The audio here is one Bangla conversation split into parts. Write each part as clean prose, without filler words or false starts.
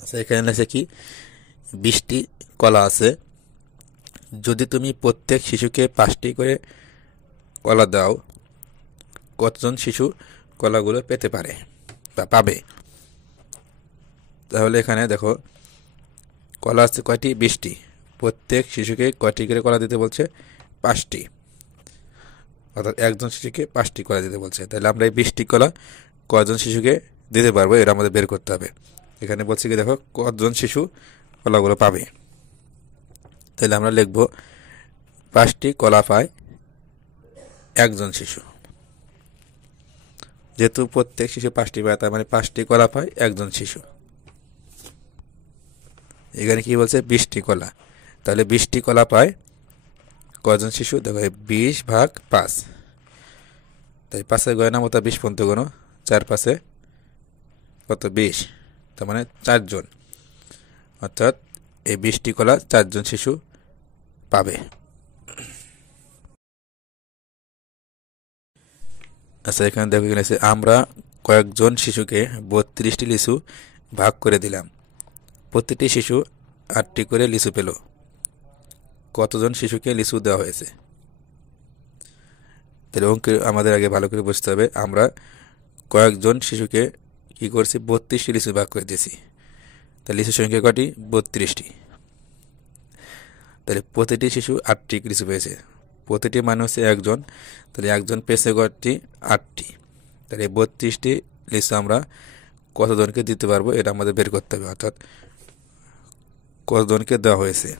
আচ্ছা, এখানে আছে কি 20টি কলা আছে। যদি তুমি প্রত্যেক শিশুকে 5টি করে কলা দাও, কতজন শিশু কলাগুলো পেতে পারে বা পাবে? তাহলে এখানে দেখো কলা আছে কয়টি? 20টি। প্রত্যেক শিশুকে কয়টি করে কলা দিতে বলছে? 5টি। অর্থাৎ একজন শিশুকে 5টি কলা দিতে বলছে। তাহলে আমরা এই 20টি কলা কয়জন শিশুকে দিতে পারবো এটা আমাদের বের করতে হবে। এখানে বলছে কি দেখো কতজন শিশু কলাগুলো পাবে। তাহলে আমরা লিখব 5টি কলা পায় একজন শিশু। যেহেতু প্রত্যেক শিশু 5টি পায়, তার মানে 5টি কলা পায় একজন শিশু। এখানে কি বলছে? 20টি কলা। তাহলে 20টি কলা পায় কয়জন শিশু? দেখো 20 ভাগ 5। তাই 5-এর গয়না মতো 20 পর্যন্ত গণ, 4-5 কত? 20। তার মানে 4 জন। অর্থাৎ এই 20টি কলা 4 জন শিশু পাবে। আচ্ছা, এখানে দেখো এখানে আছে আমরা কয়েকজন শিশুকে 32টি লিচু ভাগ করে দিলাম। প্রতিটি শিশু 8টি করে লিচু পেল। কতজন শিশুকে লিচু দেওয়া হয়েছে? তাহলে অঙ্কে আমাদের আগে ভালো করে বুঝতে হবে। আমরা কয়েকজন শিশুকে কি করছি? 32টি লিচু ভাগ করে দিয়েছি। তাহলে লিচুর সংখ্যা কয়টি? 32টি। তাহলে প্রতিটি শিশু 8টি লিচু পেয়েছে। প্রতিটি মানে হচ্ছে একজন। তাহলে একজন পেয়েছে কয়টি? 8টি। তাহলে 32টি লিচু আমরা কতজনকে দিতে পারবো এটা আমাদের বের করতে হবে। অর্থাৎ কতজনকে দেওয়া হয়েছে।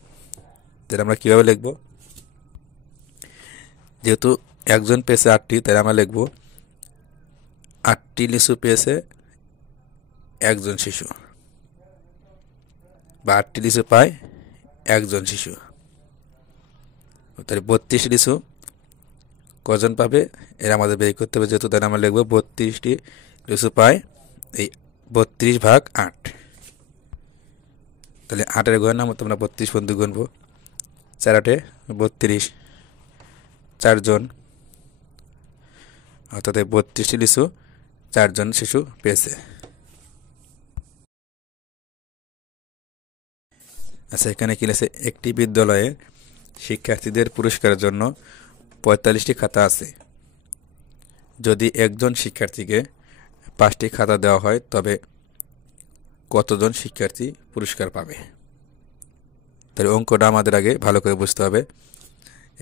তাহলে আমরা কীভাবে লিখব? যেহেতু একজন পেয়েছে 8টি, তাহলে আমরা লিখব 8টি লিচু পেয়েছে একজন শিশু, বা 8টি লিচু পায় একজন শিশু। তাহলে 32 লিচু কজন পাবে এর আমাদের বের করতে হবে। যেহেতু তাহলে আমরা লিখব 32টি লিচু পায় এই 32 ভাগ 8। তাহলে 8-এর গণনা মতো আমরা 32 পর্যন্ত গুনবো। 4-8 32, 4 জন। অর্থাৎ 32টি লিচু 4 জন শিশু পেয়েছে। আচ্ছা, এখানে কি আছে? একটি বিদ্যালয়ে শিক্ষার্থীদের পুরস্কারের জন্য 45টি খাতা আছে। যদি একজন শিক্ষার্থীকে 5টি খাতা দেওয়া হয় তবে কতজন শিক্ষার্থী পুরস্কার পাবে? তাহলে অঙ্কটা আমাদের আগে ভালো করে বুঝতে হবে।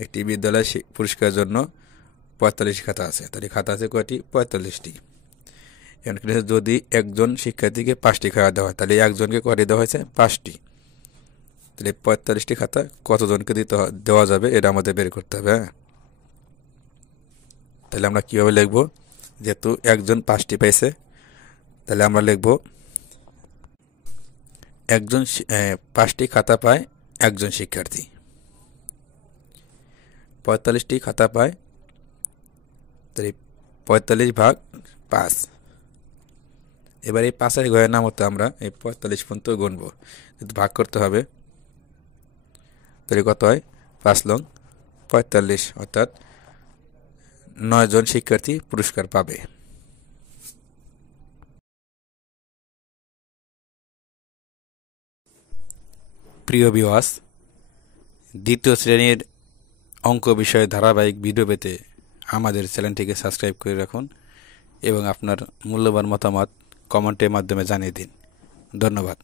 একটি বিদ্যালয়ে পুরস্কারের জন্য 45 খাতা আছে। তাহলে খাতা আছে কয়টি? 45টি। এখানে যদি একজন শিক্ষার্থীকে 5টি খাতা দেওয়া হয় তাহলে একজনকে কয়টি দেওয়া হয়েছে? 5টি। তাহলে 45টি খাতা কতজনকে দেওয়া যাবে এটা আমাদের বের করতে হবে। হ্যাঁ, তাহলে আমরা কীভাবে লিখব? যেহেতু একজন 5টি পেয়েছে, তাহলে আমরা লিখব একজন 5টি খাতা পায় একজন শিক্ষার্থী। 45টি খাতা পায়, তাহলে 45 ভাগ 5। এবার এই 5-এর ঘরের নাম হতে আমরা এই 45 পর্যন্ত গুনবো, কিন্তু ভাগ করতে হবে। তাহলে কত হয়? 5 লং 45, অর্থাৎ 9 জন শিক্ষার্থী পুরস্কার পাবে। প্রিয় ভিউয়ার্স, দ্বিতীয় শ্রেণীর অঙ্ক বিষয়ে ধারাবাহিক ভিডিও পেতে আমাদের চ্যানেলটিকে সাবস্ক্রাইব করে রাখুন এবং আপনার মূল্যবান মতামত কমেন্টের মাধ্যমে জানিয়ে দিন। ধন্যবাদ।